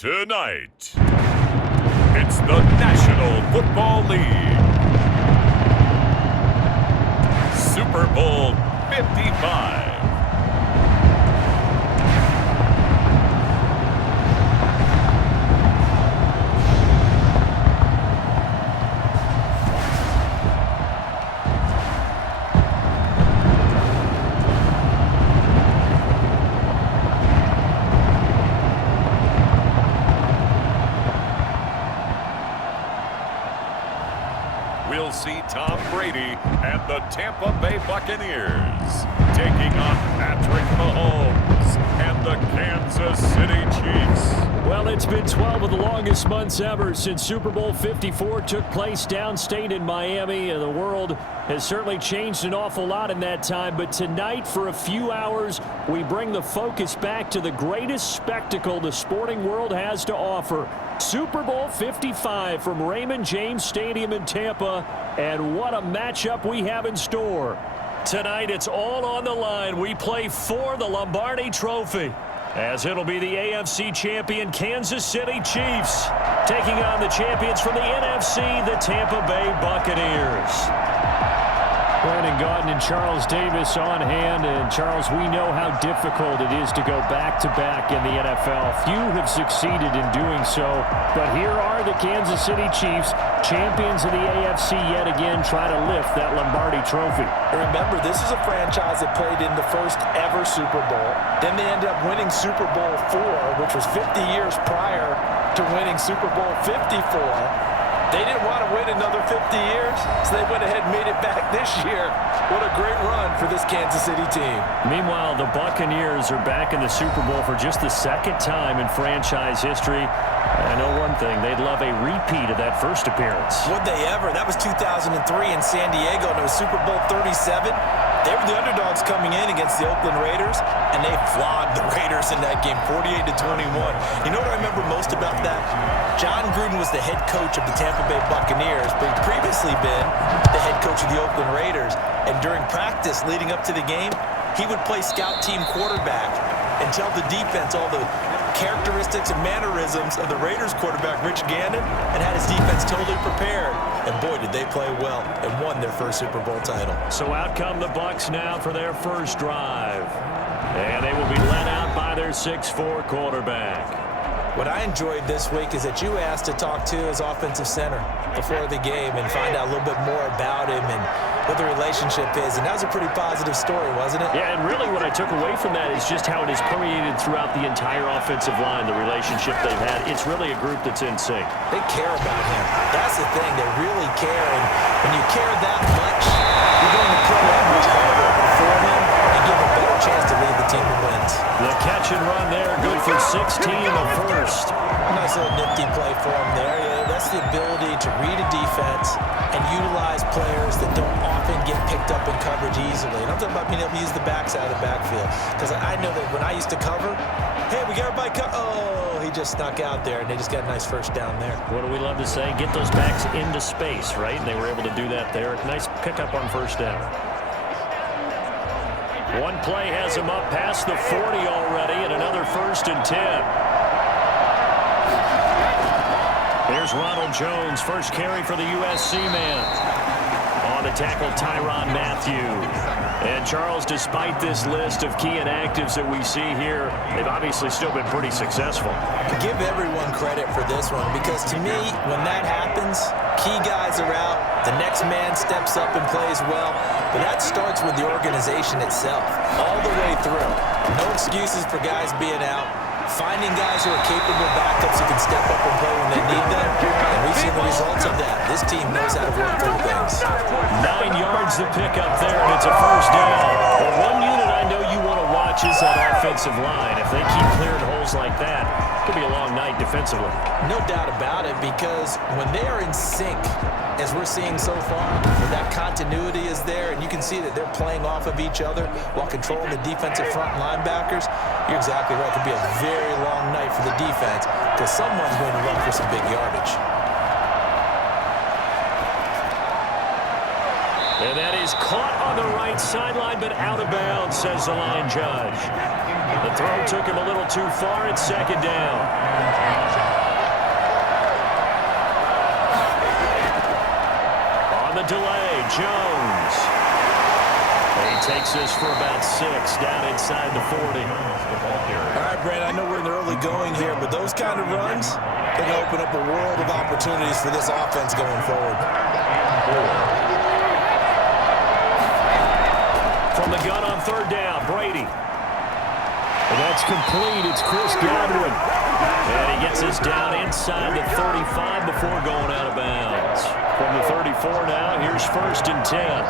Tonight, it's the National Football League. Super Bowl 55. We'll see Tom Brady and the Tampa Bay Buccaneers taking on Patrick Mahomes and the Kansas City Chiefs. Well, it's been 12 of the longest months ever since Super Bowl 54 took place downstate in Miami. And the world has certainly changed an awful lot in that time. But tonight, for a few hours, we bring the focus back to the greatest spectacle the sporting world has to offer. Super Bowl 55 from Raymond James Stadium in Tampa. And what a matchup we have in store. Tonight, it's all on the line. We play for the Lombardi Trophy, as it'll be the AFC champion Kansas City Chiefs taking on the champions from the NFC, the Tampa Bay Buccaneers. Brandon Gaudin and Charles Davis on hand. And Charles, we know how difficult it is to go back-to-back in the NFL. Few have succeeded in doing so. But here are the Kansas City Chiefs, champions of the AFC yet again, try to lift that Lombardi Trophy. Remember, this is a franchise that played in the first ever Super Bowl. Then they ended up winning Super Bowl IV, which was 50 years prior to winning Super Bowl 54. They didn't want to win another 50 years, so they went ahead and made it back this year. What a great run for this Kansas City team. Meanwhile, the Buccaneers are back in the Super Bowl for just the second time in franchise history. I know one thing, they'd love a repeat of that first appearance. Would they ever? That was 2003 in San Diego, and it was Super Bowl 37. They were the underdogs coming in against the Oakland Raiders, and they flogged the Raiders in that game, 48-21. You know what I remember most about that? John Gruden was the head coach of the Tampa Bay Buccaneers, but he'd previously been the head coach of the Oakland Raiders. And during practice leading up to the game, he would play scout team quarterback and tell the defense all the characteristics and mannerisms of the Raiders quarterback, Rich Gannon, and had his defense totally prepared. And boy, did they play well and won their first Super Bowl title. So out come the Bucs now for their first drive. And they will be led out by their 6'4" quarterback. What I enjoyed this week is that you asked to talk to his offensive center before the game and find out a little bit more about him and what the relationship is. And that was a pretty positive story, wasn't it? Yeah, and really what I took away from that is just how it has permeated throughout the entire offensive line, the relationship they've had. It's really a group that's in sync. They care about him. That's the thing. They really care. And when you care that much, you're going to play that much harder for him and give him a better chance to lead the team to wins. The catch and run there, good for 16 the first. Nice little nifty play for him there. Yeah, that's the ability to read a defense and utilize players that don't often get picked up in coverage easily. And I'm talking about being able to use the backside of the backfield. Because I know that when I used to cover, hey, we got everybody oh, he just snuck out there, and they just got a nice first down there. What do we love to say? Get those backs into space, right? And they were able to do that there. Nice pickup on first down. One play has him up past the 40 already, and another 1st and 10. There's Ronald Jones, first carry for the USC man. On the tackle, Tyrann Mathieu. And Charles, despite this list of key inactives that we see here, they've obviously still been pretty successful. Give everyone credit for this one, because to me, when that happens, key guys are out, the next man steps up and plays well, but that starts with the organization itself, all the way through. No excuses for guys being out. Finding guys who are capable backups who can step up and play when they need them. And we've seen the results of that. This team knows how to work through things. 9 yards to pick up there, and it's a first down. Well, one unit I know you want to watch is that offensive line. If they keep clearing holes like that, it could be a long night defensively. No doubt about it, because when they are in sync, as we're seeing so far, when that continuity is there, and you can see that they're playing off of each other while controlling the defensive front linebackers, you're exactly right. It could be a very long night for the defense, because someone's going to run for some big yardage. And that is caught on the right sideline, but out of bounds, says the line judge. The throw took him a little too far. It's 2nd down. Jones. He takes this for about 6 down inside the 40. All right, Brandon, I know we're in the early going here, but those kind of runs, they can open up a world of opportunities for this offense going forward. From the gun on 3rd down, Brady. And that's complete. It's Chris Godwin. And he gets this down inside the 35 before going out of bounds. From the 34 now, here's 1st and 10.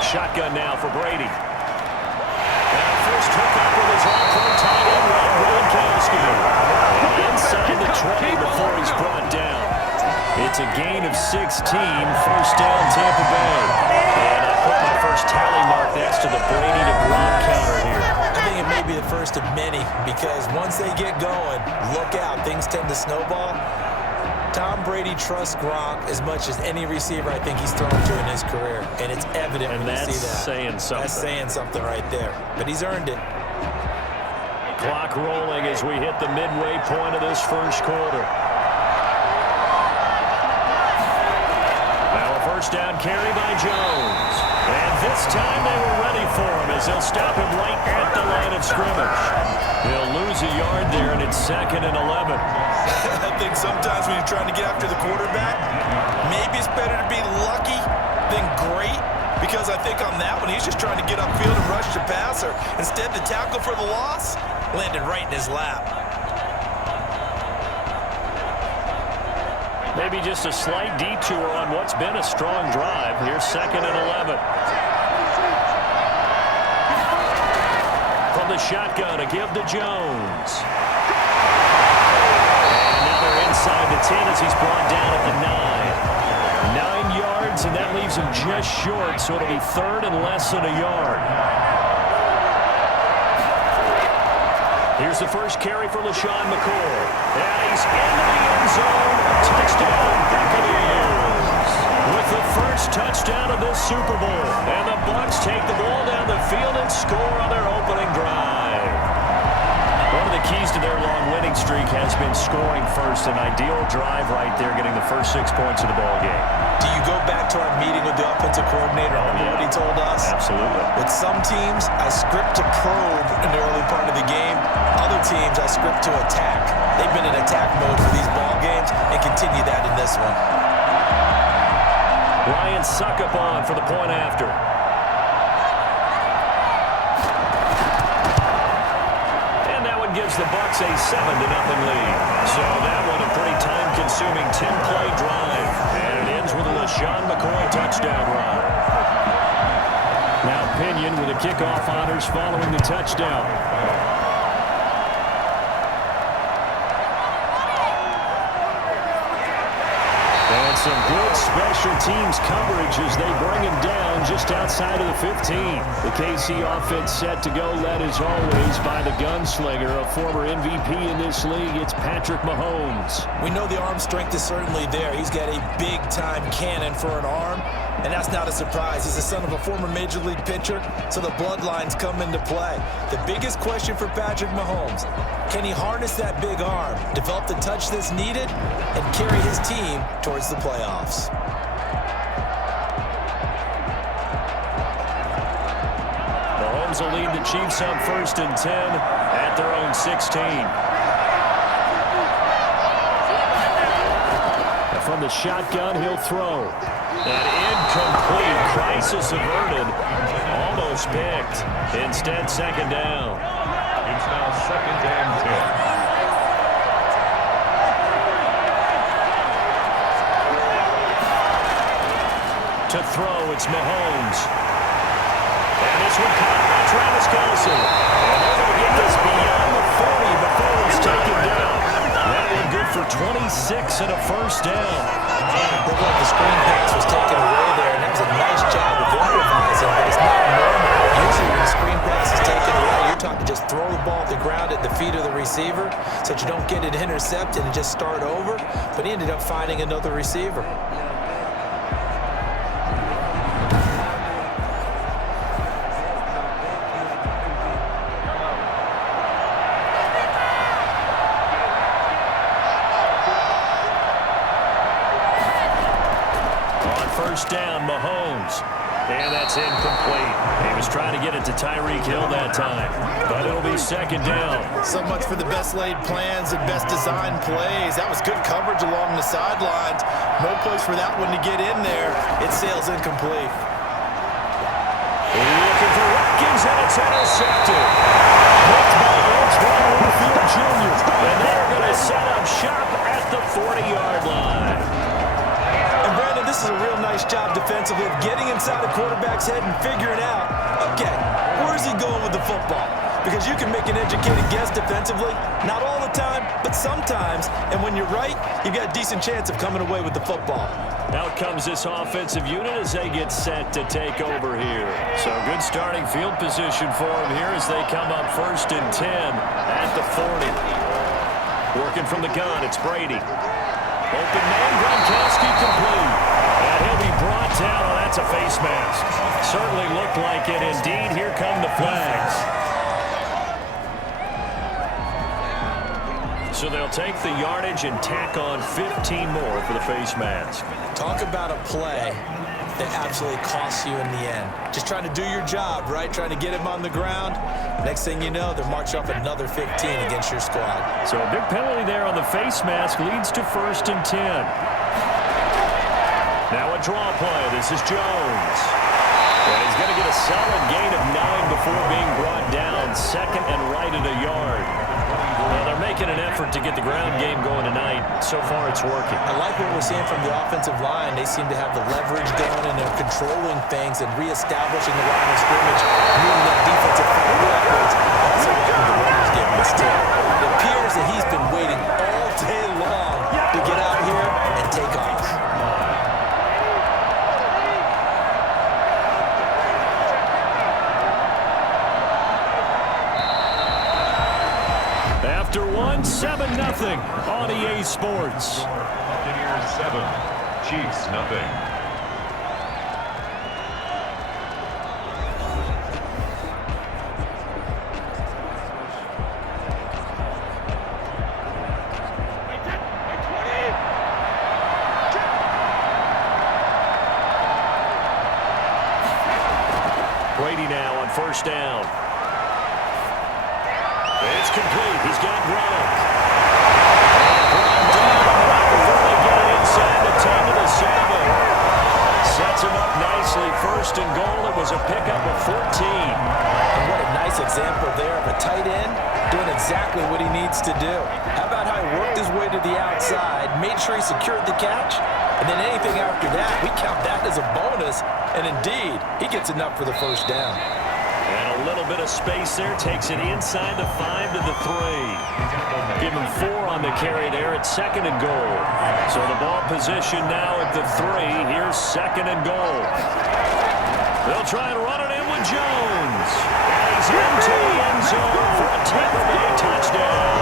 Shotgun now for Brady. And first hookup with his all-pro tight end, Rob Gronkowski. Inside the 20 before he's brought down. It's a gain of 16, 1st down Tampa Bay. And I put my first tally mark next to the Brady to Gronk counter here. I think it may be the first of many because once they get going, look out, things tend to snowball. Tom Brady trusts Gronk as much as any receiver I think he's thrown to in his career, and it's evident when you see that. And that's saying something. That's saying something right there, but he's earned it. Clock rolling as we hit the midway point of this 1st quarter. Now a 1st down carry by Jones. And this time they were ready for him as they'll stop him right at the line of scrimmage. He'll lose a yard there, and it's 2nd and 11. I think sometimes when you're trying to get after the quarterback, maybe it's better to be lucky than great, because I think on that one, he's just trying to get upfield and rush the passer. Instead, the tackle for the loss landed right in his lap. Maybe just a slight detour on what's been a strong drive. Here's 2nd and 11. From the shotgun, a give to Jones. And now they're inside the 10 as he's brought down at the 9. 9 yards, and that leaves him just short, so it'll be 3rd and less than a yard. Here's the first carry for LaShawn McCoy. And he's into the end zone. Touchdown, Buccaneers. With the first touchdown of this Super Bowl. And the Bucs take the ball down the field and score on their opening drive. One of the keys to their long winning streak has been scoring first. An ideal drive right there, getting the first 6 points of the ball game. Do you go back to our meeting with the offensive coordinator? Remember what he told us? Absolutely. With some teams, I script to probe in the early part of the game. Other teams, I script to attack. They've been in attack mode for these ball games and continue that in this one. Ryan Suckup on for the point after. And that one gives the Bucs a 7-0 lead. So that one a pretty time-consuming 10-play drive. And it ends with a LaShawn McCoy touchdown run. Now Pinion with the kickoff honors following the touchdown. And some good special teams coverage as they bring him down just outside of the 15. The KC offense set to go, led as always by the gunslinger, a former MVP in this league. It's Patrick Mahomes. We know the arm strength is certainly there. He's got a big-time cannon for an arm, and that's not a surprise. He's the son of a former Major League pitcher, so the bloodlines come into play. The biggest question for Patrick Mahomes, can he harness that big arm, develop the touch that's needed, and carry his team towards the playoffs? Mahomes will lead the Chiefs on 1st and 10 at their own 16. And from the shotgun, he'll throw. An incomplete, crisis averted, almost picked. Instead, 2nd down. It's now 2nd and 10. To throw, it's Mahomes. And this one caught by Travis Kelce. And they're going to get this beyond the 40 before he's taken down. That one good for 26 and a 1st down. Looked like the screen pass was taken away there, and that was a nice job of improvising, but it's not normal. Usually when the screen pass is taken away, you're talking just throw the ball at the ground at the feet of the receiver so that you don't get it intercepted and just start over. But he ended up finding another receiver. first down, Mahomes. And that's incomplete. He was trying to get it to Tyreek Hill that time, but it'll be second down. So much for the best laid plans and best designed plays. That was good coverage along the sidelines. No place for that one to get in there. It sails incomplete. Looking for Watkins, and it's intercepted. Picked by Warfield Jr. And they're going to set up shop at the 40-yard line. And Brandon, this is a real nice job defensively of getting inside the quarterback's head and figuring out, okay, where's he going with the football? Because you can make an educated guess defensively, not all the time, but sometimes. And when you're right, you've got a decent chance of coming away with the football. Out comes this offensive unit as they get set to take over here. So good starting field position for them here as they come up 1st and 10 at the 40. Working from the gun, it's Brady. Open man, Gronkowski complete. And he'll be brought down. Oh, that's a face mask. Certainly looked like it. Indeed, here come the flags. So they'll take the yardage and tack on 15 more for the face mask. Talk about a play that absolutely costs you in the end. Just trying to do your job, right? Trying to get him on the ground. Next thing you know, they're marching off another 15 against your squad. So a big penalty there on the face mask leads to 1st and 10. Now a draw play. This is Jones. And he's going to get a solid gain of 9 before being brought down. 2nd and right at a yard. Well, they're making an effort to get the ground game going tonight. So far, it's working. I like what we're seeing from the offensive line. They seem to have the leverage going, and they're controlling things and reestablishing the line of scrimmage, moving that defensive front backwards. Also letting the runners get missed in. It appears that he's been waiting all day long to get out here and take off. After one, 7-0 on EA Sports. Buccaneers 7, Chiefs 0. Brady now on 1st down. It's complete. He's got Gronk. Brought down right before they get it inside the 10 to the 7. Sets him up nicely. 1st and goal. It was a pickup of 14. And what a nice example there of a tight end doing exactly what he needs to do. How about how he worked his way to the outside, made sure he secured the catch, and then anything after that, we count that as a bonus. And indeed, he gets enough for the 1st down. And a little bit of space there. Takes it inside the 5 to the 3. Give him 4 on the carry there at 2nd and goal. So the ball position now at the 3. Here's 2nd and goal. They'll try and run it in with Jones. And he's into the end zone for a Tampa Bay touchdown.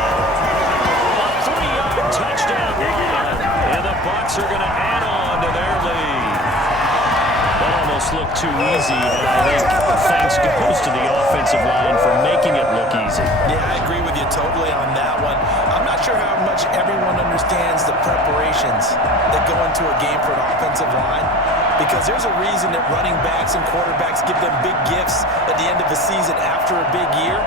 A 3-yard touchdown run. And the Bucs are going to add on to their lead. That almost looked too easy, and I think thanks goes to the offensive line for making it look easy. Yeah, I agree with you totally on that one. I'm not sure how much everyone understands the preparations that go into a game for an offensive line, because there's a reason that running backs and quarterbacks give them big gifts at the end of the season after a big year.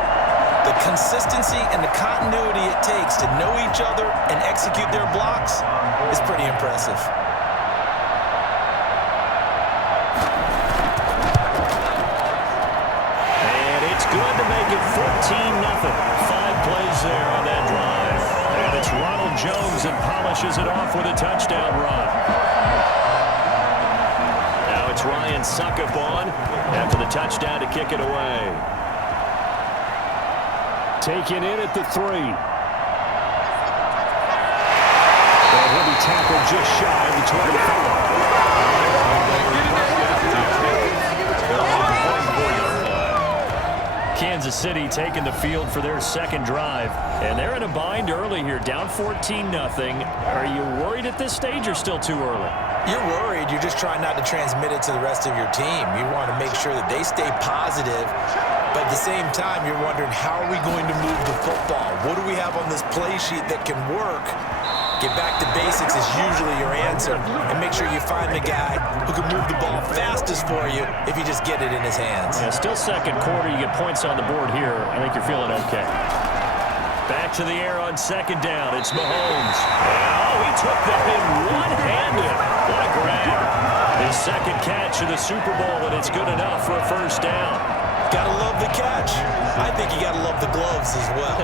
The consistency and the continuity it takes to know each other and execute their blocks is pretty impressive. Good to make it 14-0. 5 plays there on that drive. And it's Ronald Jones that polishes it off with a touchdown run. Now it's Ryan Suckup on after the touchdown to kick it away. Taken in at the 3. And he'll be tackled just shy of the 25. Kansas City taking the field for their 2nd drive. And they're in a bind early here, down 14-0. Are you worried at this stage or still too early? You're worried. You're just trying not to transmit it to the rest of your team. You want to make sure that they stay positive. But at the same time, you're wondering, how are we going to move the football? What do we have on this play sheet that can work? Get back to basics is usually your answer, and make sure you find the guy who can move the ball fastest for you if you just get it in his hands. Yeah, still second quarter. You get points on the board here. I think you're feeling okay. Back to the air on second down. It's Mahomes. Oh, he took that in one-handed. What a grab. His second catch of the Super Bowl, and it's good enough for a first down. Gotta love the catch. I think you gotta love the gloves as well.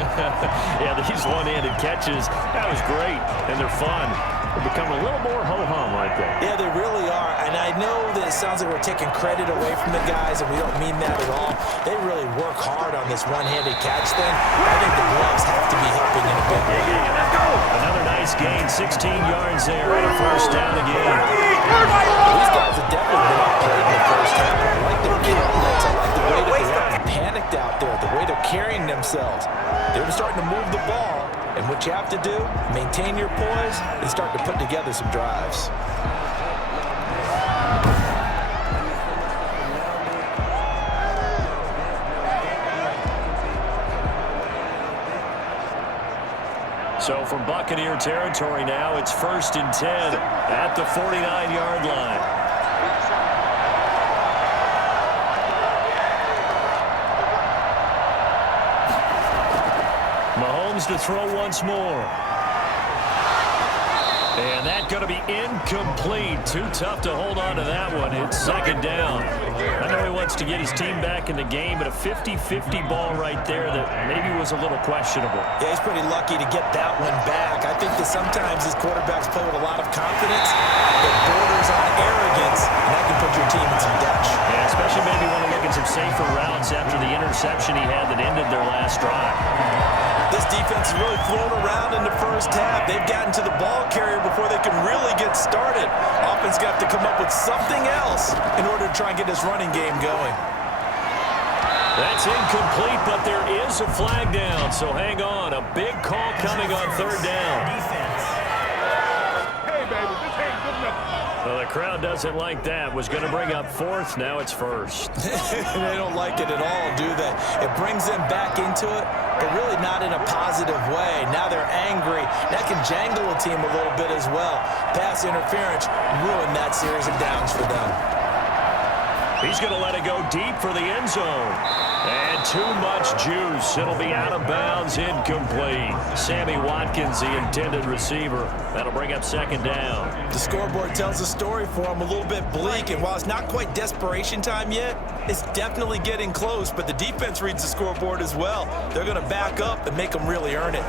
Yeah, these one-handed catches, that was great, and they're fun. They're becoming a little more ho-hum right there. Yeah, they really are, and I know that it sounds like we're taking credit away from the guys, and we don't mean that at all. They really work hard on this one-handed catch thing. I think the gloves have to be helping in a big way. Let's go. Another nice gain, 16 yards there, and a first down again. These guys have definitely been outplayed in the first half. I like their countenance. I like the way that they haven't panicked out there, the way they're carrying themselves. They're starting to move the ball, and what you have to do, maintain your poise and start to put together some drives. So from Buccaneer territory now, it's 1st and 10 at the 49-yard line. Mahomes to throw once more. And that's going to be incomplete. Too tough to hold on to that one. It's second down. I know he wants to get his team back in the game, but a 50-50 ball right there that maybe was a little questionable. Yeah, he's pretty lucky to get that one back. I think that sometimes his quarterbacks play with a lot of confidence that borders on arrogance, and that can put your team in some dash. Yeah, especially maybe want to look at some safer routes after the interception he had that ended their last drive. This defense is really thrown around in the first half. They've gotten to the ball carrier before they can really get started. Offense got to come up with something else in order to try and get this running game going. That's incomplete, but there is a flag down, so hang on. A big call coming on third down. Hey, baby, this ain't good enough. Well, the crowd doesn't like that. Was going to bring up fourth. Now it's first. They don't like it at all, do they? It brings them back into it, but really not in a positive way. Now they're angry. That can jangle a team a little bit as well. Pass interference ruined that series of downs for them. He's going to let it go deep for the end zone. And too much juice. It'll be out of bounds, incomplete. Sammy Watkins, the intended receiver. That'll bring up second down. The scoreboard tells a story for him, a little bit bleak, and while it's not quite desperation time yet, it's definitely getting close, but the defense reads the scoreboard as well. They're going to back up and make them really earn it.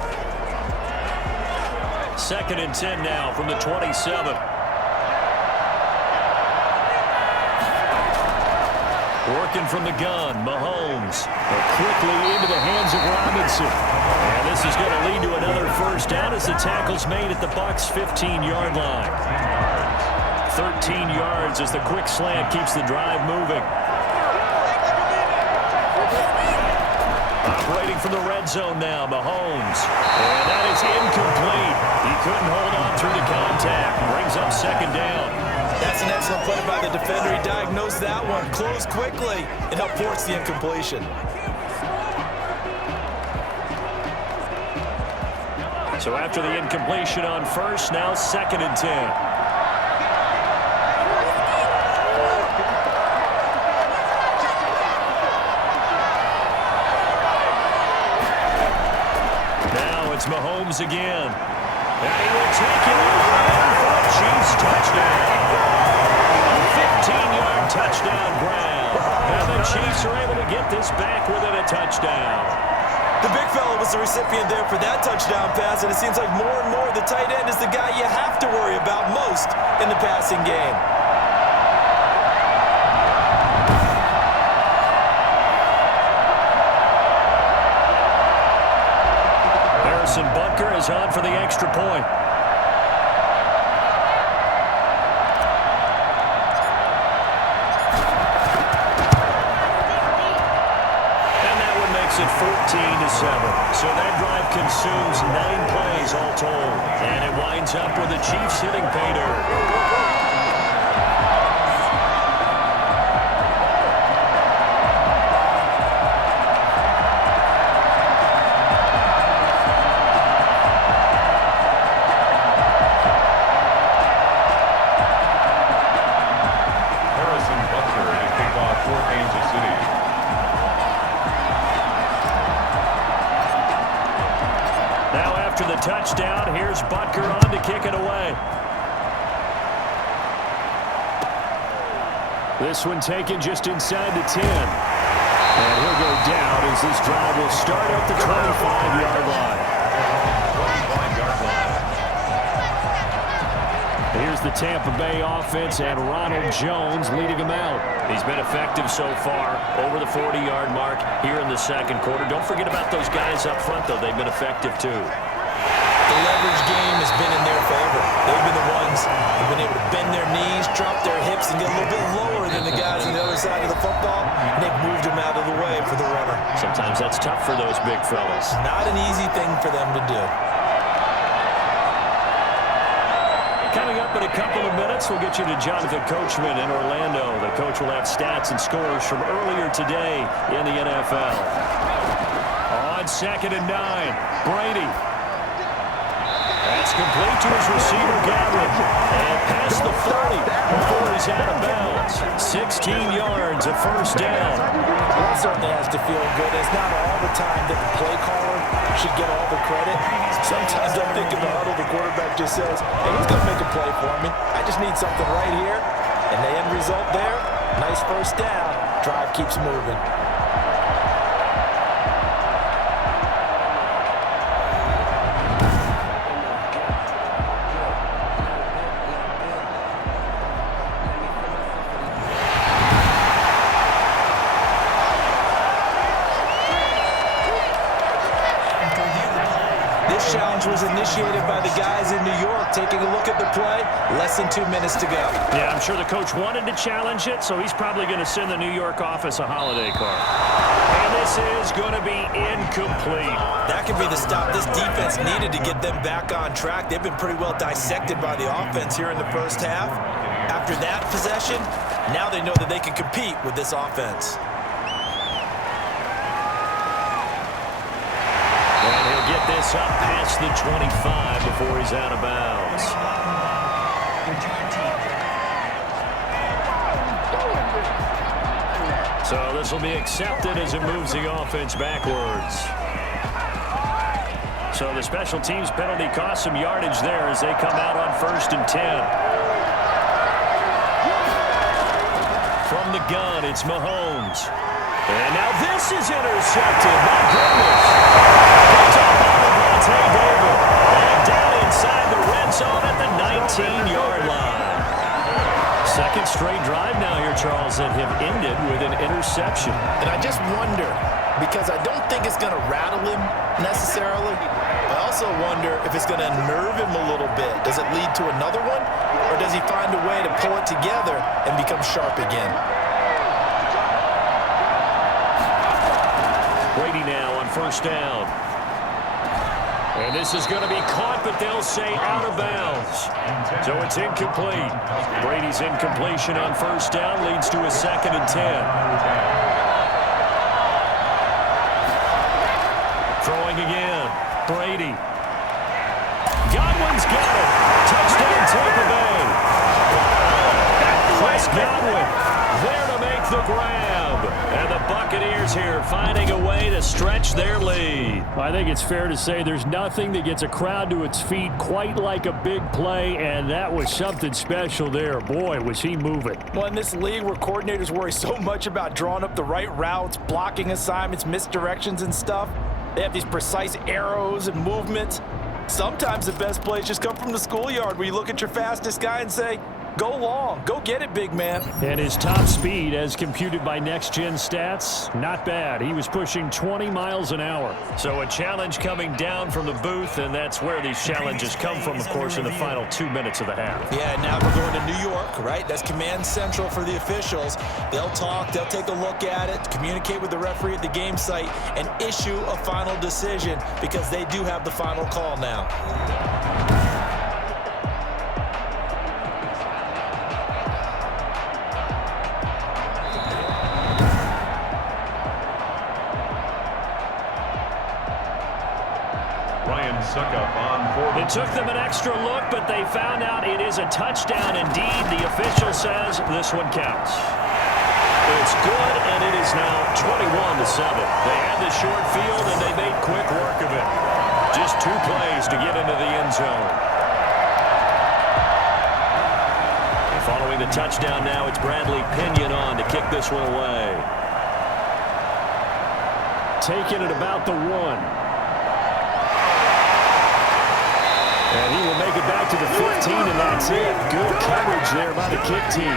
2nd and 10 now from the 27. Working from the gun, Mahomes. Quickly into the hands of Robinson. And this is going to lead to another first down as the tackle's made at the Bucs' 15-yard line. 13 yards as the quick slant keeps the drive moving. Operating from the red zone now, Mahomes. And that is incomplete. He couldn't hold on through the contact. Brings up second down. That's an excellent play by the defender. He diagnosed that one, closed quickly, and helped force the incompletion. So after the incompletion on first, now 2nd and 10. Now it's Mahomes again. And he will take it for a Chiefs touchdown. A 15-yard touchdown grab. And the Chiefs are able to get this back within a touchdown. The big fella was the recipient there for that touchdown pass, and it seems like more and more the tight end is the guy you have to worry about most in the passing game. Bunker is on for the extra point. And that one makes it 14-7. So that drive consumes 9 plays all told. And it winds up with the Chiefs hitting pay dirt. Now after the touchdown, here's Butker on to kick it away. This one taken just inside the 10. And he'll go down as this drive will start at the 25-yard line. Here's the Tampa Bay offense and Ronald Jones leading them out. He's been effective so far over the 40-yard mark here in the second quarter. Don't forget about those guys up front, though. They've been effective, too. The leverage game has been in their favor. They've been the ones who've been able to bend their knees, drop their hips, and get a little bit lower than the guys on the other side of the football. And they've moved them out of the way for the runner. Sometimes that's tough for those big fellas. Not an easy thing for them to do. Coming up in a couple of minutes, we'll get you to Jonathan Coachman in Orlando. The coach will have stats and scores from earlier today in the NFL. On 2nd and 9, Brady. That's complete to his receiver, Gaudin. And past the 40 before he's out of bounds. 16 yards, a first down. Well, it certainly has to feel good. It's not all the time that the play caller should get all the credit. Sometimes I think in the huddle, the quarterback just says, hey, who's going to make a play for me? I just need something right here. And the end result there, nice first down. Drive keeps moving. Was initiated by the guys in New York. Taking a look at the play, less than 2 minutes to go. Yeah, I'm sure the coach wanted to challenge it, so he's probably going to send the New York office a holiday card. And this is going to be incomplete. That could be the stop this defense needed to get them back on track. They've been pretty well dissected by the offense here in the first half. After that possession, now they know that they can compete with this offense. Get this up past the 25 before he's out of bounds. So this will be accepted as it moves the offense backwards. So the special teams penalty cost some yardage there as they come out on 1st and 10. From the gun, it's Mahomes. And now this is intercepted. My goodness. David, and down inside the red zone at the 19-yard line. Second straight drive now here, Charles, that have ended with an interception. And I just wonder, because I don't think it's going to rattle him necessarily. I also wonder if it's going to unnerve him a little bit. Does it lead to another one? Or does he find a way to pull it together and become sharp again? Brady now on 1st down. And this is going to be caught, but they'll say out of bounds. So it's incomplete. Brady's incompletion on 1st down leads to a 2nd and 10. Throwing again. Brady. Godwin's got it. Touchdown Tampa Bay. Chris Godwin there to make the grab. And the Buccaneers here finding a way to stretch their lead. I think it's fair to say there's nothing that gets a crowd to its feet quite like a big play, and that was something special there. Boy, was he moving. Well, in this league where coordinators worry so much about drawing up the right routes, blocking assignments, misdirections and stuff, they have these precise arrows and movements. Sometimes the best plays just come from the schoolyard where you look at your fastest guy and say, go long. Go get it, big man. And his top speed, as computed by Next Gen Stats, not bad. He was pushing 20 miles an hour. So a challenge coming down from the booth, and that's where these challenges come from, of course, in the final 2 minutes of the half. Yeah, now we're going to New York, right? That's command central for the officials. They'll talk, they'll take a look at it, communicate with the referee at the game site, and issue a final decision because they do have the final call now. It took them an extra look, but they found out it is a touchdown indeed. The official says this one counts. It's good, and it is now 21-7. They had the short field, and they made quick work of it. Just 2 plays to get into the end zone. Following the touchdown now, it's Bradley Pinion on to kick this one away. Taking it about the 1. And he will make it back to the 15, and that's it. Good coverage there by the kick team.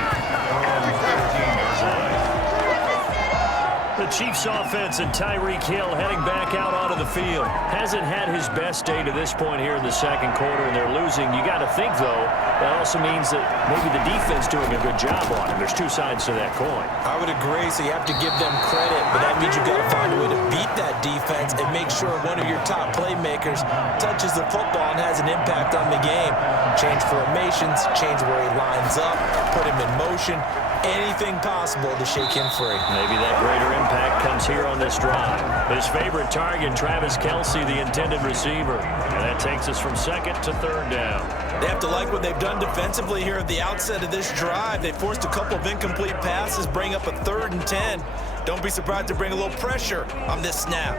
The Chiefs offense and Tyreek Hill heading back out onto the field. Hasn't had his best day to this point here in the second quarter, and they're losing. You got to think, though, that also means that maybe the defense doing a good job on him. There's 2 sides to that coin. I would agree, so you have to give them credit, but that means you've got to find a way to beat that defense and make sure one of your top playmakers touches the football and has an impact on the game. Change formations, change where he lines up, put him in motion, anything possible to shake him free. Maybe that greater impact comes here on this drive. His favorite target, Travis Kelce, the intended receiver. And that takes us from 2nd to 3rd down. They have to like what they've done defensively here at the outset of this drive. They forced a couple of incomplete passes, bring up a 3rd and 10. Don't be surprised to bring a little pressure on this snap.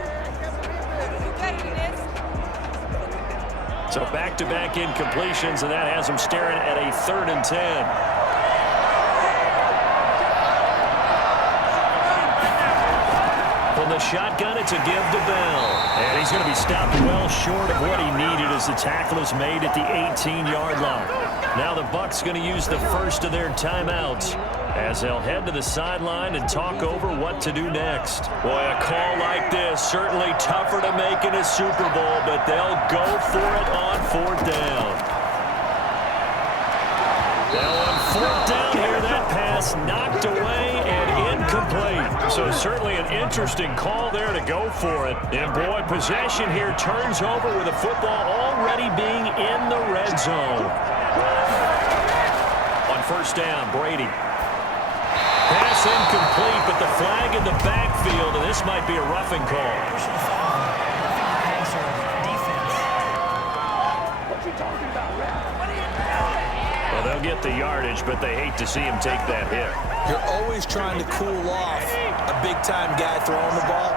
So back-to-back incompletions, and that has him staring at a 3rd and 10. The shotgun, it's a give to Bell. And he's going to be stopped well short of what he needed as the tackle is made at the 18-yard line. Now the Bucs going to use the first of their timeouts as they'll head to the sideline and talk over what to do next. Boy, a call like this, certainly tougher to make in a Super Bowl, but they'll go for it on 4th down. Now on 4th down here, that pass knocked away and incomplete. So certainly an interesting call there to go for it. And boy, possession here turns over with the football already being in the red zone. On 1st down, Brady. Pass incomplete, but the flag in the backfield, and this might be a roughing call. Well, they'll get the yardage, but they hate to see him take that hit. You're always trying to cool off a big-time guy throwing the ball,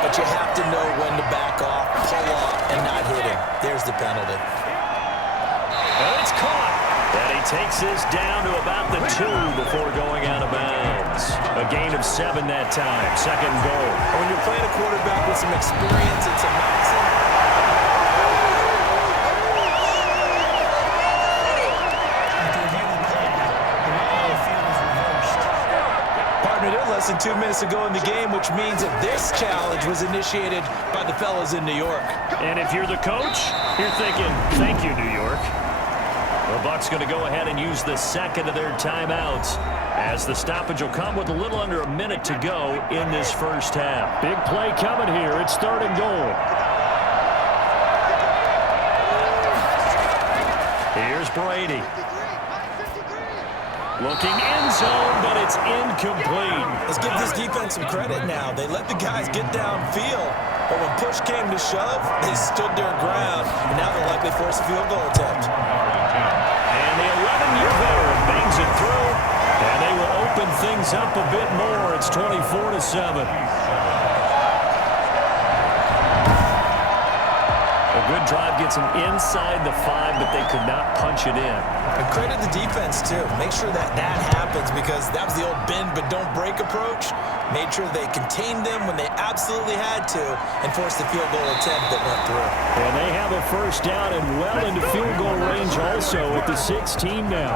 but you have to know when to back off, pull off, and not hit him. There's the penalty. And it's caught. And he takes this down to about the 2 before going out of bounds. A gain of 7 that time. 2nd goal. When you're playing a quarterback with some experience and some action, less than 2 minutes ago in the game, which means that this challenge was initiated by the fellas in New York. And if you're the coach, you're thinking, thank you, New York. The Bucs going to go ahead and use the 2nd of their timeouts as the stoppage will come with a little under a minute to go in this first half. Big play coming here. It's 3rd and goal. Here's Brady. Looking end zone, but it's incomplete. Let's give this defense some credit now. They let the guys get downfield, but when push came to shove, they stood their ground, and now they'll likely force a field goal attempt. And the 11-year veteran bangs it through, and they will open things up a bit more. It's 24-7. A good drive gets them inside the 5, but they could not punch it in. And credit the defense, too. Make sure that happens, because that was the old bend but don't break approach. Made sure they contained them when they absolutely had to and forced the field goal attempt that went through. And they have a first down and well into field goal range also at the 16 now.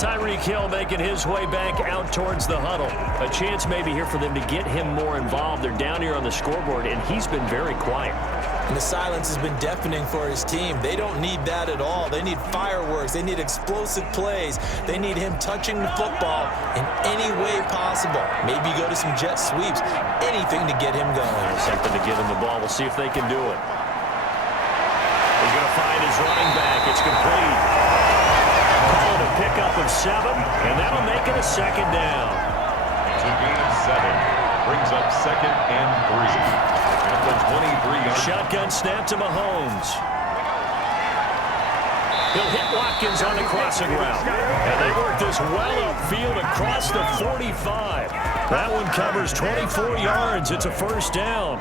Tyreek Hill making his way back out towards the huddle. A chance maybe here for them to get him more involved. They're down here on the scoreboard, and he's been very quiet. And the silence has been deafening for his team. They don't need that at all. They need fireworks. They need explosive plays. They need him touching the football in any way possible. Maybe go to some jet sweeps. Anything to get him going. Something to get him the ball. We'll see if they can do it. He's going to find his running back. It's complete. Call it a pickup of 7, and that'll make it a 2nd down. To gain 7. Brings up 2nd and 3. At the 23-yard. Shotgun snap to Mahomes. He'll hit Watkins on the crossing route. And they work this well upfield across the 45. That one covers 24 yards. It's a first down.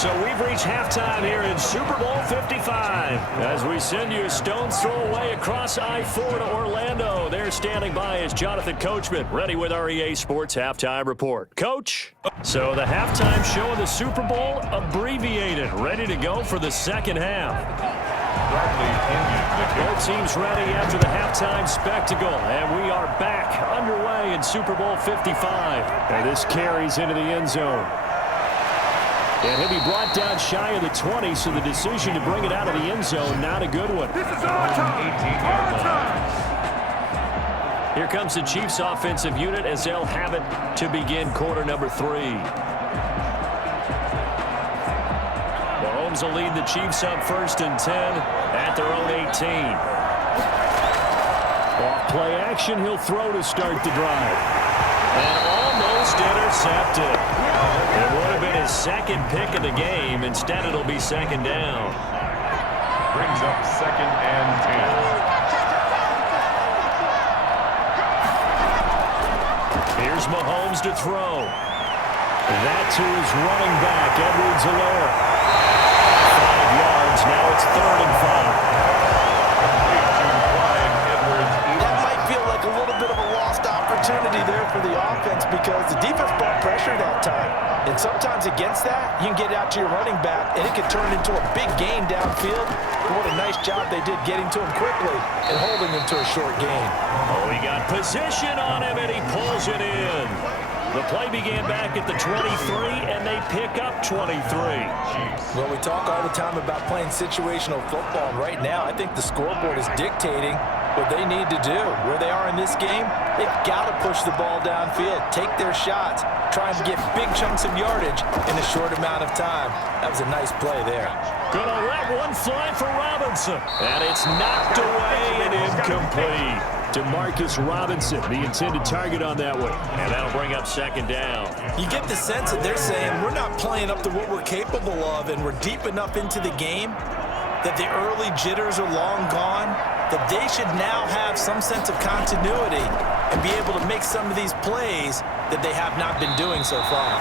So we've reached halftime here in Super Bowl 55. As we send you a stone's throw away across I-4 to Orlando. There standing by is Jonathan Coachman, ready with our EA Sports Halftime Report. Coach, so the halftime show of the Super Bowl abbreviated, ready to go for the second half. Both teams ready after the halftime spectacle, and we are back underway in Super Bowl 55. And this carries into the end zone. And he'll be brought down shy of the 20, so the decision to bring it out of the end zone, not a good one. This is our time. Our time. Here comes the Chiefs offensive unit as they'll have it to begin quarter number 3. Mahomes will lead the Chiefs up 1st and 10 at their own 18. Off play action, he'll throw to start the drive. And almost intercepted. It would have been his second pick of the game. Instead, it'll be second down. Brings up 2nd and 10. Here's Mahomes to throw. That to his running back, Edwards-Helaire. 5 yards. Now it's 3rd and 5. That might feel like a little bit of a lost opportunity there for the offense because the defense brought pressure that time. And sometimes against that, you can get out to your running back, and it could turn into a big gain downfield. But what a nice job they did getting to him quickly and holding him to a short gain. Oh, he got position on him, and he pulls it in. The play began back at the 23, and they pick up 23. Well, we talk all the time about playing situational football, and right now I think the scoreboard is dictating what they need to do. Where they are in this game, they've got to push the ball downfield, take their shots, try and get big chunks of yardage in a short amount of time. That was a nice play there. Gonna let one fly for Robinson, and it's knocked away and incomplete. DeMarcus Robinson, the intended target on that one. And that'll bring up 2nd down. You get the sense that they're saying we're not playing up to what we're capable of, and we're deep enough into the game that the early jitters are long gone, that they should now have some sense of continuity and be able to make some of these plays that they have not been doing so far.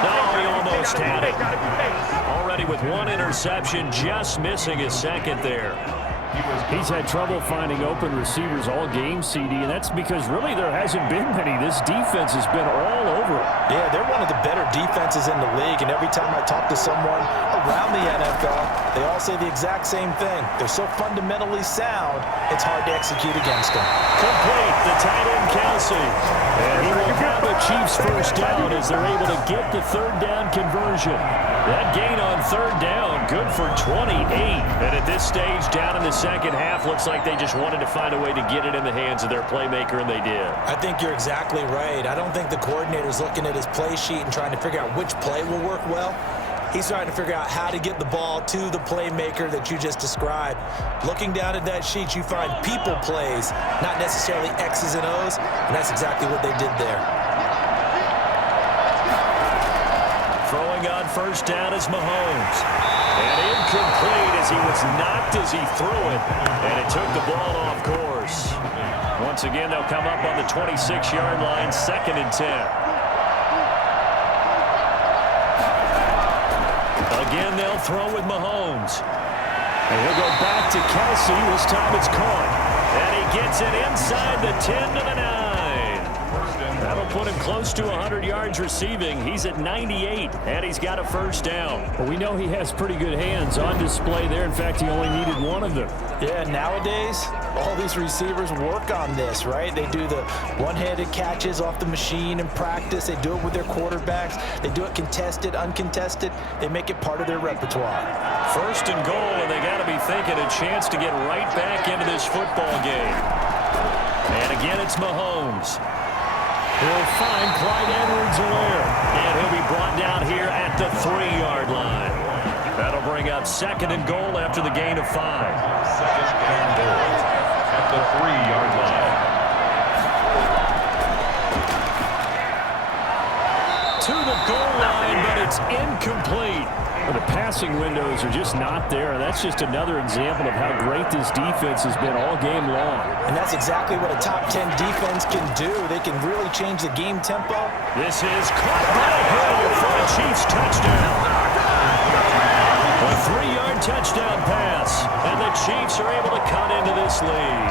No, he almost had it. Already with 1 interception, just missing his 2nd there. He's had trouble finding open receivers all game, CD, and that's because really there hasn't been many. This defense has been all over it. Yeah, they're one of the better defenses in the league, and every time I talk to someone around the NFL, they all say the exact same thing. They're so fundamentally sound, it's hard to execute against them. Complete, the tight end Kelsey. And he will have a Chiefs 1st down as they're able to get the 3rd down conversion. That gain on 3rd down, good for 28. And at this stage, down in the second half, looks like they just wanted to find a way to get it in the hands of their playmaker, and they did. I think you're exactly right. I don't think the coordinator's looking at his play sheet and trying to figure out which play will work well. He's trying to figure out how to get the ball to the playmaker that you just described. Looking down at that sheet, you find people plays, not necessarily X's and O's, and that's exactly what they did there. Throwing on 1st down is Mahomes. And incomplete as he was knocked as he threw it, and it took the ball off course. Once again, they'll come up on the 26-yard line, 2nd and 10. Again, they'll throw with Mahomes. And he'll go back to Kelsey. This time it's caught. And he gets it inside the 10 to the 9. That'll put him close to 100 yards receiving. He's at 98, and he's got a 1st down. Well, we know he has pretty good hands on display there. In fact, he only needed 1 of them. Yeah, nowadays, all these receivers work on this, right? They do the one-handed catches off the machine in practice. They do it with their quarterbacks. They do it contested, uncontested. They make it part of their repertoire. 1st and goal, and they got to be thinking a chance to get right back into this football game. And again, it's Mahomes. He'll find Clyde Edwards-Helaire, and he'll be brought down here at the 3-yard line. That'll bring up 2nd and goal after the gain of 5. 2nd and goal at the 3-yard line. To the goal line, but it's incomplete. Well, the passing windows are just not there. That's just another example of how great this defense has been all game long. And that's exactly what a top 10 defense can do. They can really change the game tempo. This is caught by Hill for a Chiefs touchdown. touchdown pass. And the Chiefs are able to cut into this lead.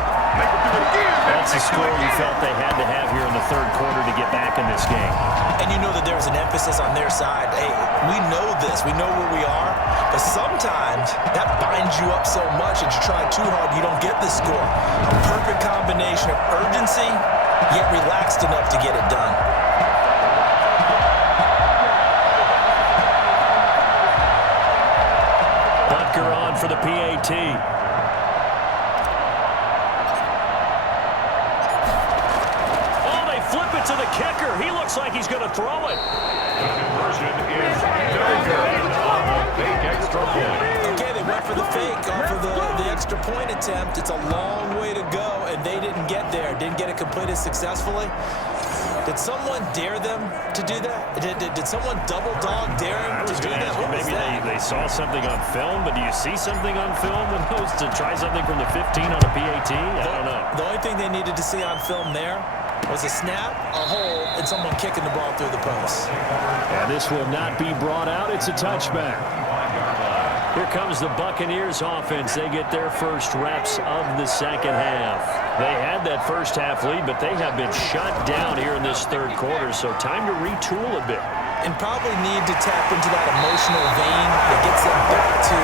That's the score you felt they had to have here in the third quarter to get back in this game. And you know that there's an emphasis on their side. Hey, we know this. We know where we are. But sometimes that binds you up so much that you try too hard, you don't get the score. A perfect combination of urgency, yet relaxed enough to get it done. Butker on for the PAT. To the kicker. He looks like he's going to throw it. The conversion is no good on the fake extra point. Okay, they went for the fake off of the extra point attempt. It's a long way to go, and they didn't get there. Didn't get it completed successfully. Did someone dare them to do that? Did someone double dog dare them to do that? Maybe they saw something on film, but do you see something on film when those to try something from the 15 on a PAT? I don't know. The only thing they needed to see on film there was a snap, a hole, and someone kicking the ball through the post. And this will not be brought out. It's a touchback. Here comes the Buccaneers offense. They get their first reps of the second half. They had that first half lead, but they have been shut down here in this third quarter, so time to retool a bit. And probably need to tap into that emotional vein that gets them back to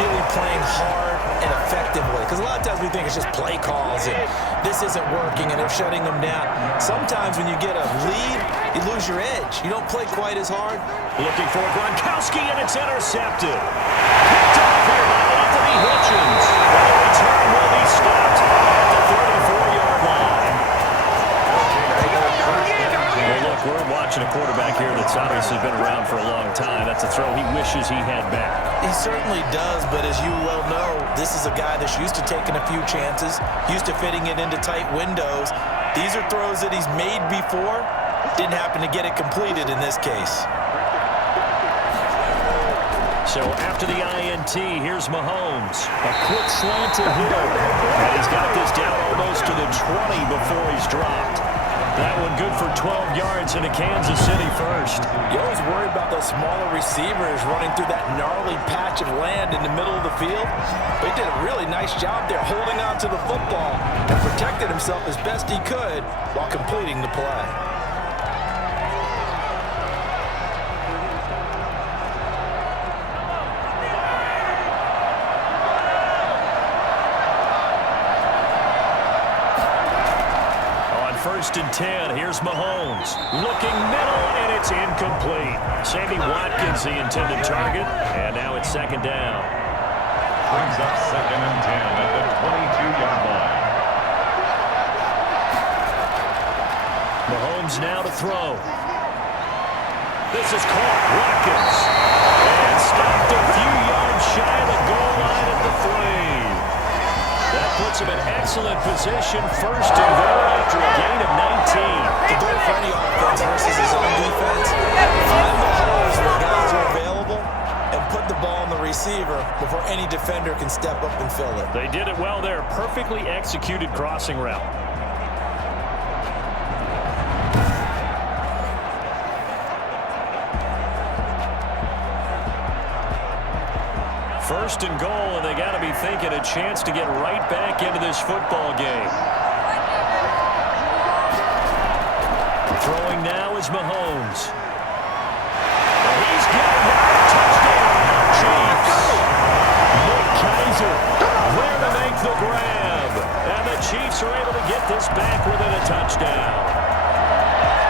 really playing hard and effectively. Because a lot of times we think it's just play calls and this isn't working and they're shutting them down. Sometimes when you get a lead, you lose your edge. You don't play quite as hard. Looking for Gronkowski, and it's intercepted. Picked off here by Anthony Hitchens. And the return will be stopped at the 34-yard line. Well, look, we're watching a quarterback here that's obviously been around for a long time. That's a throw he wishes he had back. He certainly does, but as you well know, this is a guy that's used to taking a few chances, used to fitting it into tight windows. These are throws that he's made before. Didn't happen to get it completed in this case. So after the INT, here's Mahomes. A quick slant to Hill. And he's got this down almost to the 20 before he's dropped. That one good for 12 yards into Kansas City first. You always worry about those smaller receivers running through that gnarly patch of land in the middle of the field. But he did a really nice job there holding on to the football and protected himself as best he could while completing the play. First and 10, here's Mahomes. Looking middle, and it's incomplete. Sammy Watkins, the intended target, and now it's second down. Brings up second and 10 at the 22-yard line. Mahomes now to throw. This is caught. Watkins. And stopped a few yards shy of the goal line at the 3. That puts him in excellent position, first and goal after a gain of 19. The goal for any offense versus his own defense, find the holes where guys are available and put the ball on the receiver before any defender can step up and fill it. They did it well there. Perfectly executed crossing route. First and goal, and they got to be thinking a chance to get right back into this football game. Throwing now is Mahomes. He's getting back. Touchdown, Chiefs. Nick Kaiser there to make the grab. And the Chiefs are able to get this back within a touchdown.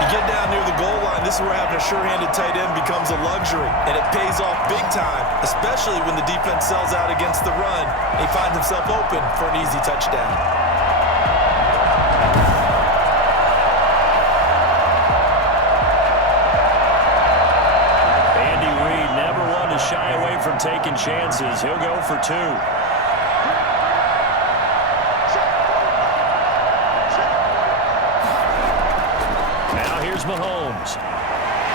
You get down near the goal line, this is where having a sure-handed tight end becomes a luxury, and it pays off big time, especially when the defense sells out against the run, and he finds himself open for an easy touchdown. Andy Reid never one to shy away from taking chances. He'll go for 2. Mahomes.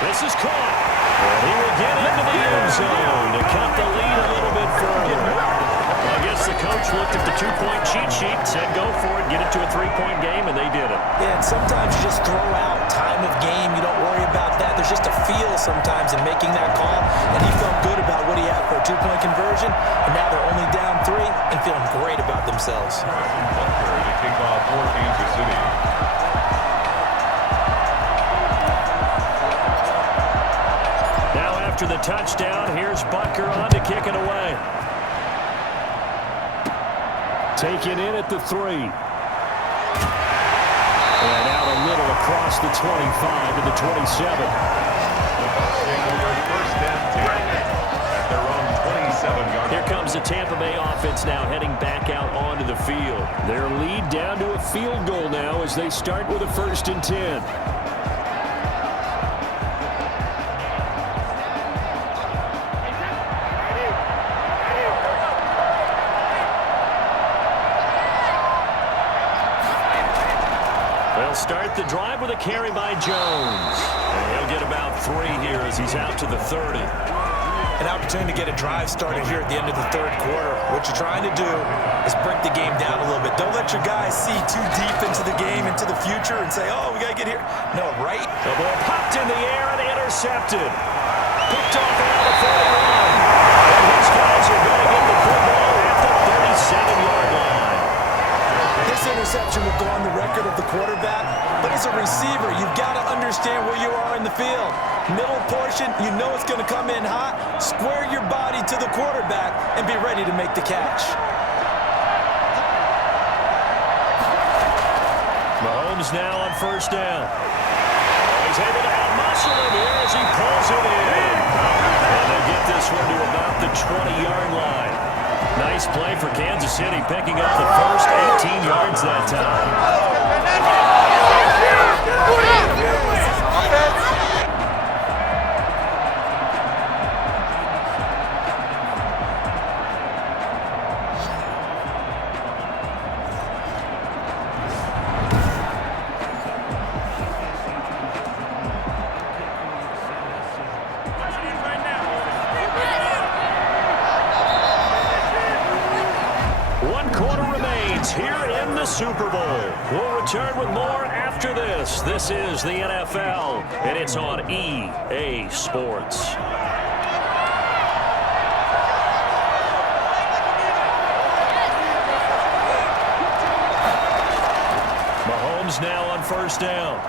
This is caught. And he will get into the end zone to cut the lead a little bit further. Well, I guess the coach looked at the 2-point cheat sheet, said go for it, get it to a 3-point game, and they did it. Yeah, and sometimes you just throw out time of game. You don't worry about that. There's just a feel sometimes in making that call, and he felt good about what he had for a 2-point conversion. possession, and now they're only down 3 and feeling great about themselves. To kick off for Kansas City. Now after the touchdown, here's Butker on to kick it away. Taken in at the 3. And out a little across the 25 to the 27. At their own 27-yard. Here comes the Tampa Bay offense now heading back out onto the field. Their lead down to a field goal now as they start with a 1st and 10. They'll start the drive with a carry by Jones. And he'll get about 3 here as he's out to the 30. An opportunity to get a drive started here at the end of the 3rd quarter. What you're trying to do is break the game down a little bit. Don't let your guys see too deep into the game, into the future, and say, oh, we got to get here. No, right? The ball popped in the air and intercepted. Picked off around the 41. And these guys are going to get the football at the 37-yard line. This interception will go on the record of the quarterback, but as a receiver, you've got to understand where you are in the field. Middle portion, you know it's going to come in hot. Square your body to the quarterback and be ready to make the catch. Mahomes now on 1st down. He's able to out-muscle him here as he pulls it in. And they get this one to about the 20-yard line. Nice play for Kansas City, picking up the first 18 yards that time. Super Bowl. We'll return with more after this. This is the NFL, and it's on EA Sports. Mahomes now on 1st down.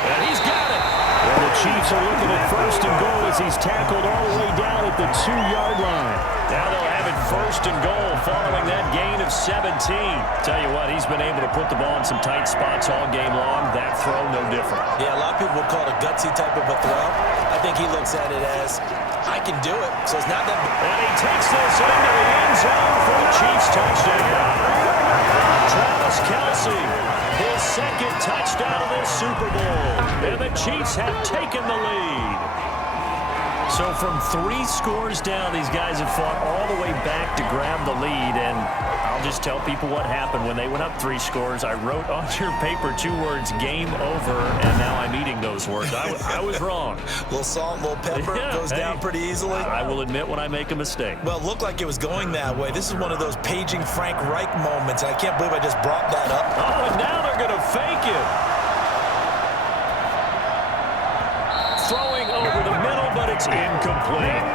And he's got it. And the Chiefs are looking at 1st and goal as he's tackled all the way down at the 2-yard line. Now they'll have it 1st and goal following that gain of 17. Tell you what, he's been able to put the ball in some tight spots all game long. That throw, no different. Yeah, a lot of people will call it a gutsy type of a throw. I think he looks at it as, I can do it, so it's not that big. And he takes this into the end zone for the Chiefs touchdown. Travis Kelce, his 2nd touchdown of this Super Bowl. And the Chiefs have taken the lead. So from 3 scores down, these guys have fought all the way back to grab the lead. And I'll just tell people what happened when they went up 3 scores. I wrote on your paper 2 words, game over, and now I'm eating those words. I was wrong. A little salt, a little pepper, goes down pretty easily. I will admit when I make a mistake. Well, it looked like it was going that way. This is one of those paging Frank Reich moments. I can't believe I just brought that up. Oh, and now they're going to fake it. Throwing over the middle, but it's incomplete. Let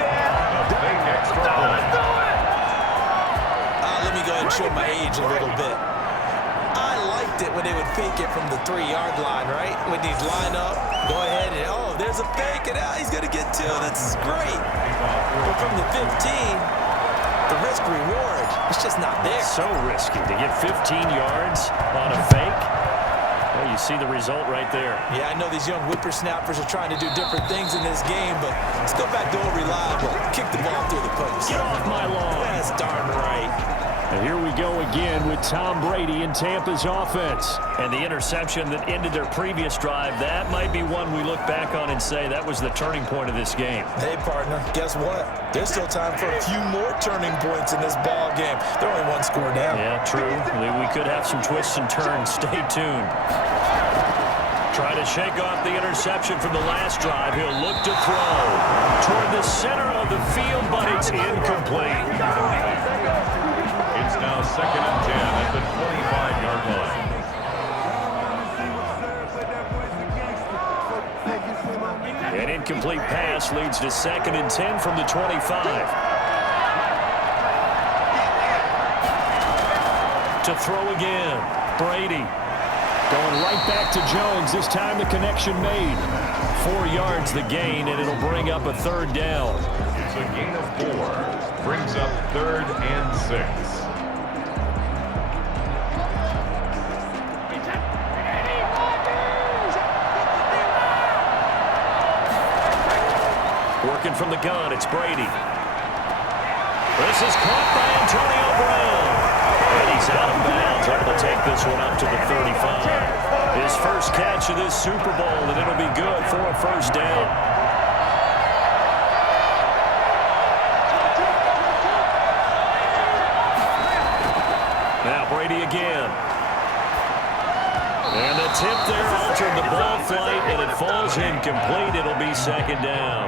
me go ahead and show my age a little bit. I liked it when they would fake it from the 3-yard line, right? When these line up, go ahead and, oh, there's a fake, and he's going to get 2. This is great. But from the 15, the risk-reward, it's just not there. So risky to get 15 yards on a fake. Well, you see the result right there. Yeah, I know these young whippersnappers are trying to do different things in this game, but let's go back to old reliable. Kick the ball through the post. Get off my lawn. That's darn right. And here we go again with Tom Brady in Tampa's offense. And the interception that ended their previous drive, that might be one we look back on and say that was the turning point of this game. Hey, partner, guess what? There's still time for a few more turning points in this ball game. They're only 1 score down. Yeah, true. We could have some twists and turns. Stay tuned. Trying to shake off the interception from the last drive. He'll look to throw toward the center of the field, but it's incomplete. It's now 2nd and 10 at the 25-yard line. An incomplete pass leads to 2nd and 10 from the 25. To throw again. Brady. Going right back to Jones. This time the connection made. 4 yards the gain, and it'll bring up a third down. It's a gain of 4. Brings up 3rd and 6. Working from the gun, it's Brady. This is caught by Antonio Brown. And he's out of bounds, able to take this one up to the 35. His first catch of this Super Bowl, and it'll be good for a first down. Now Brady again. And the tip there altered the ball flight, and it falls incomplete. It'll be second down.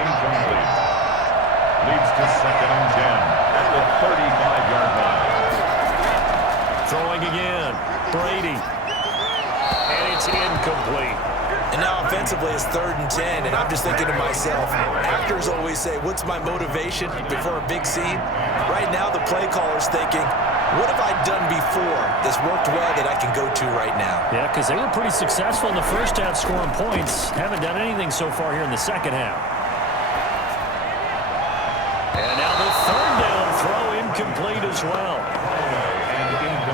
Incomplete. Leads to 2nd and 10 at the 35-yard line. Throwing again. Brady. And it's incomplete. And now offensively it's 3rd and 10, and I'm just thinking to myself, actors always say, what's my motivation before a big scene? Right now the play caller's thinking, what have I done before that's worked well that I can go to right now? Yeah, because they were pretty successful in the first half scoring points. Haven't done anything so far here in the second half. And now the third down throw incomplete as well.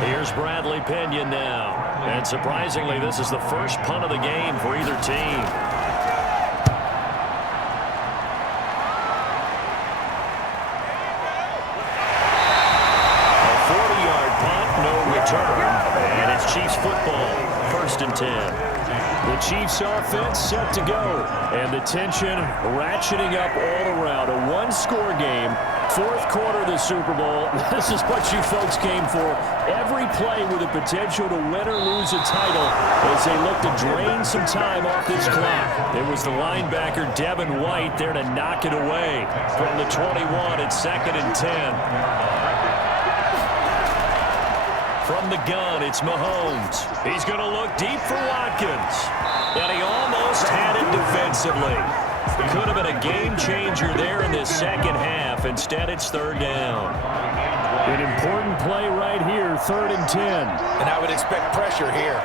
Here's Bradley Pinion now. And surprisingly, this is the first punt of the game for either team. A 40-yard punt, no return. And it's Chiefs football, 1st and 10. The Chiefs offense set to go. And the tension ratcheting up all around. A one-score game. 4th quarter of the Super Bowl. This is what you folks came for. Every play with the potential to win or lose a title as they look to drain some time off this clock. It was the linebacker Devin White there to knock it away. From the 21, it's 2nd and 10. From the gun, it's Mahomes. He's going to look deep for Watkins. And he almost had it defensively. Could have been a game changer there in this second half. Instead, it's 3rd down. An important play right here, 3rd and 10. And I would expect pressure here.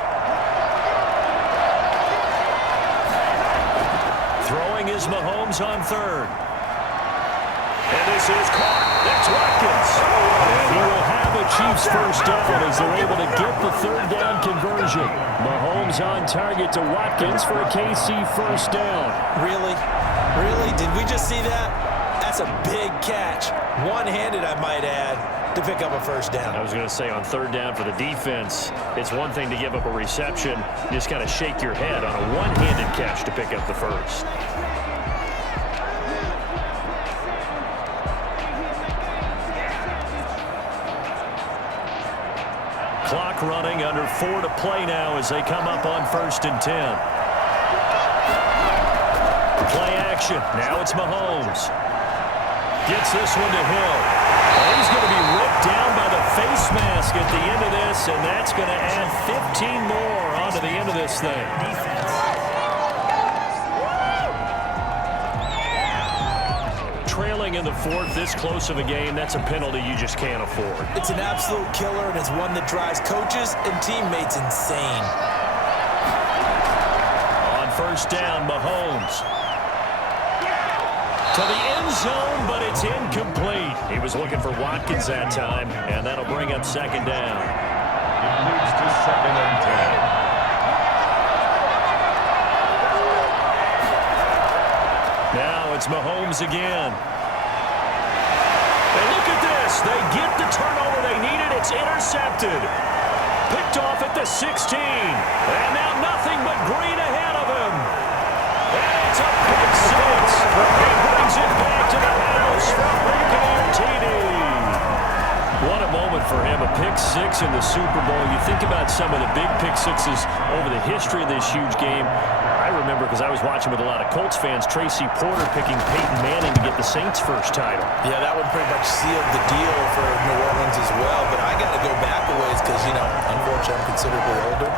Throwing is Mahomes on 3rd. And this is caught. That's Watkins. And he will have a Chiefs first down as they're able to get the 3rd down conversion. Mahomes on target to Watkins for a KC first down. Really? Really? Did we just see that? That's a big catch. One-handed, I might add, to pick up a first down. I was going to say on 3rd down for the defense, it's one thing to give up a reception. You just kind of shake your head on a one-handed catch to pick up the first. Clock running, under 4 to play now as they come up on 1st and 10. Play action. Now it's Mahomes. Gets this one to Hill. And he's going to be ripped down by the face mask at the end of this, and that's going to add 15 more onto the end of this thing. Trailing in the 4th, this close of a game, that's a penalty you just can't afford. It's an absolute killer, and it's one that drives coaches and teammates insane. On 1st down, Mahomes. To the end zone, but it's incomplete. He was looking for Watkins that time, and that'll bring up 2nd down. It leads to 2nd and 10. Now it's Mahomes again. And look at this. They get the turnover they needed. It's intercepted. Picked off at the 16. And now nothing but green ahead of him. And it's a pick 6. He brings it back to the house from Buccaneer TD. What a moment for him, a pick 6 in the Super Bowl. You think about some of the big pick 6s over the history of this huge game. I remember, because I was watching with a lot of Colts fans, Tracy Porter picking Peyton Manning to get the Saints' first title. Yeah, that one pretty much sealed the deal for New Orleans as well. But I got to go back a ways because, you know, unfortunately I'm considerably older.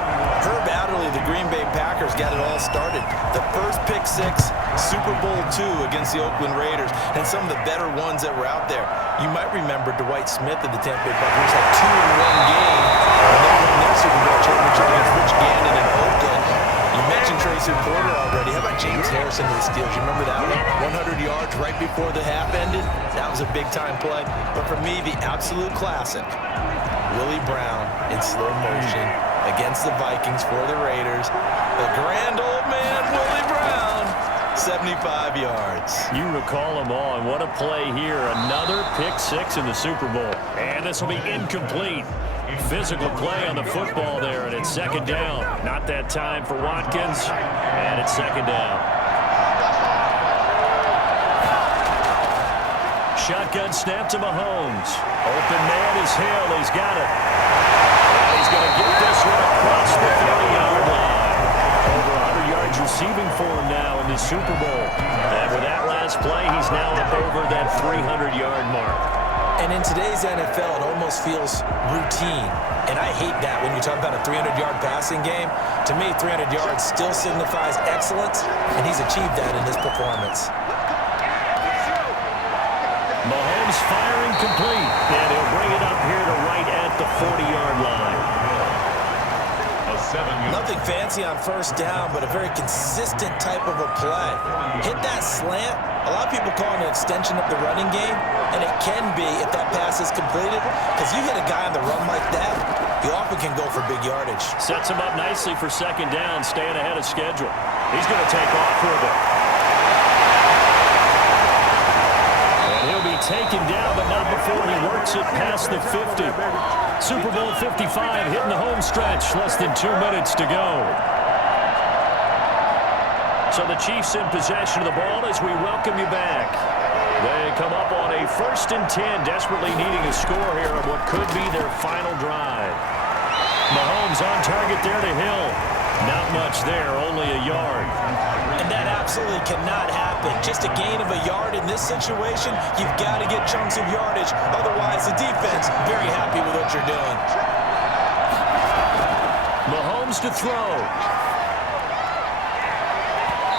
Herb Adderley, the Green Bay Packers, got it all started. The first pick six, Super Bowl II against the Oakland Raiders, and some of the better ones that were out there. You might remember Dwight Smith of the Tampa Bay Buccaneers had 2 in one game, and they won their Super Bowl championship against Rich Gannon in Oakland. You mentioned Tracy Porter already. How about James Harrison of the Steelers? You remember that one? 100 yards right before the half ended? That was a big-time play. But for me, the absolute classic, Willie Brown in slow motion against the Vikings for the Raiders. The grand old man, Willie Brown, 75 yards. You recall them all, and what a play here. Another pick six in the Super Bowl. And this will be incomplete. Physical play on the football there, and it's second down. Not that time for Watkins, and it's second down. Shotgun snap to Mahomes. Open man is Hill. He's got it. And he's going to get this one across the 30-yard line. Over 100 yards receiving for him now in the Super Bowl. And with that last play, he's now up over that 300-yard mark. And in today's NFL, it almost feels routine. And I hate that when you talk about a 300-yard passing game. To me, 300 yards still signifies excellence, and he's achieved that in his performance. Mahomes firing complete, and he'll bring it up here to right at the 40-yard line. Nothing fancy on first down, but a very consistent type of a play. Hit that slant. A lot of people call it an extension of the running game, and it can be if that pass is completed, because you hit a guy on the run like that, he often can go for big yardage. Sets him up nicely for second down, staying ahead of schedule. He's going to take off for a bit. And he'll be taken down, but not before he works it past the 50. Super Bowl 55 hitting the home stretch, less than 2 minutes to go. So the Chiefs in possession of the ball as we welcome you back. They come up on a 1st and 10, desperately needing a score here on what could be their final drive. Mahomes on target there to Hill. Not much there, only a yard. And that absolutely cannot happen. Just a gain of a yard in this situation, you've got to get chunks of yardage. Otherwise, the defense very happy with what you're doing. Mahomes to throw.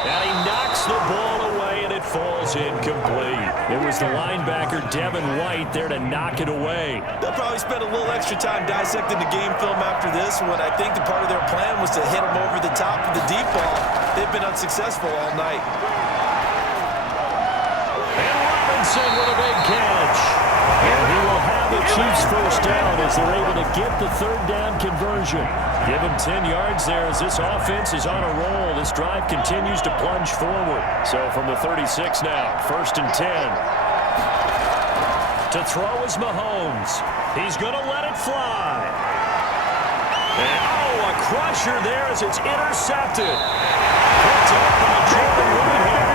And he knocks the ball away, and it falls incomplete. It was the linebacker, Devin White, there to knock it away. They'll probably spend a little extra time dissecting the game film after this one. I think the part of their plan was to hit him over the top of the deep ball. They've been unsuccessful all night. And Robinson with a big catch. And he will have the Chiefs first down as they're able to get the third down conversion. Give him 10 yards there as this offense is on a roll. This drive continues to plunge forward. So from the 36 now, 1st and 10. To throw is Mahomes. He's going to let it fly. And, a crusher there as it's intercepted. Picked up by Jordan Whitehead.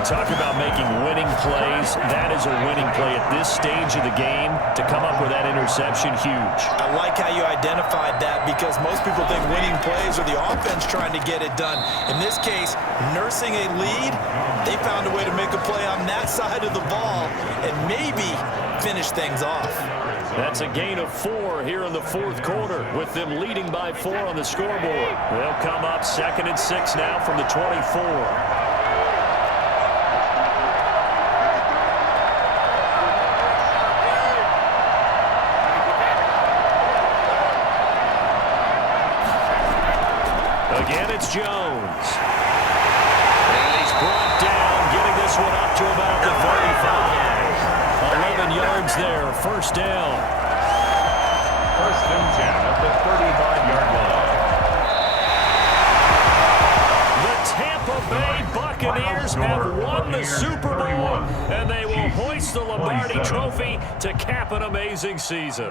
Talk about making winning plays. That is a winning play at this stage of the game. To come up with that interception, huge. I like how you identified that because most people think winning plays are the offense trying to get it done. In this case, nursing a lead, they found a way to make a play on that side of the ball and maybe finish things off. That's a gain of 4 here in the 4th quarter with them leading by 4 on the scoreboard. They'll come up 2nd and 6 now from the 24. Again, it's Jones. And he's brought down, getting this one up to about the 35. 11 yards there, first down. 1st and 10 at the 35-yard line. The Tampa Bay Buccaneers have won the Super Bowl, and they will hoist the Lombardi Trophy to cap an amazing season.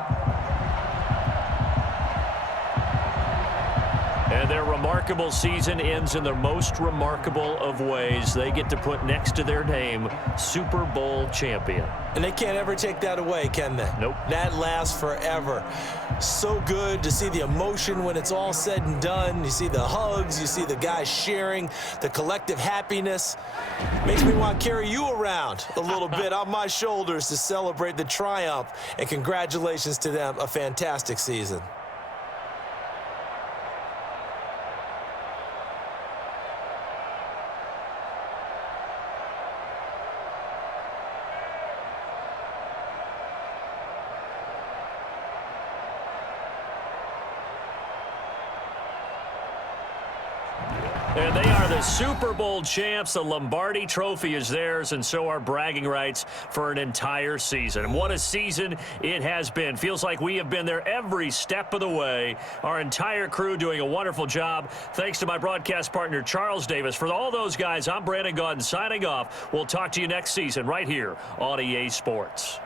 And Their remarkable season ends in the most remarkable of ways. They get to put next to their name, Super Bowl champion. And they can't ever take that away, can they? Nope. That lasts forever. So good to see the emotion when it's all said and done. You see the hugs, you see the guys sharing, the collective happiness. Makes me want to carry you around a little bit on my shoulders to celebrate the triumph. And congratulations to them, a fantastic season. And they are the Super Bowl champs. The Lombardi Trophy is theirs, and so are bragging rights for an entire season. And what a season it has been. Feels like we have been there every step of the way. Our entire crew doing a wonderful job. Thanks to my broadcast partner, Charles Davis. For all those guys, I'm Brandon Gaudin signing off. We'll talk to you next season right here on EA Sports.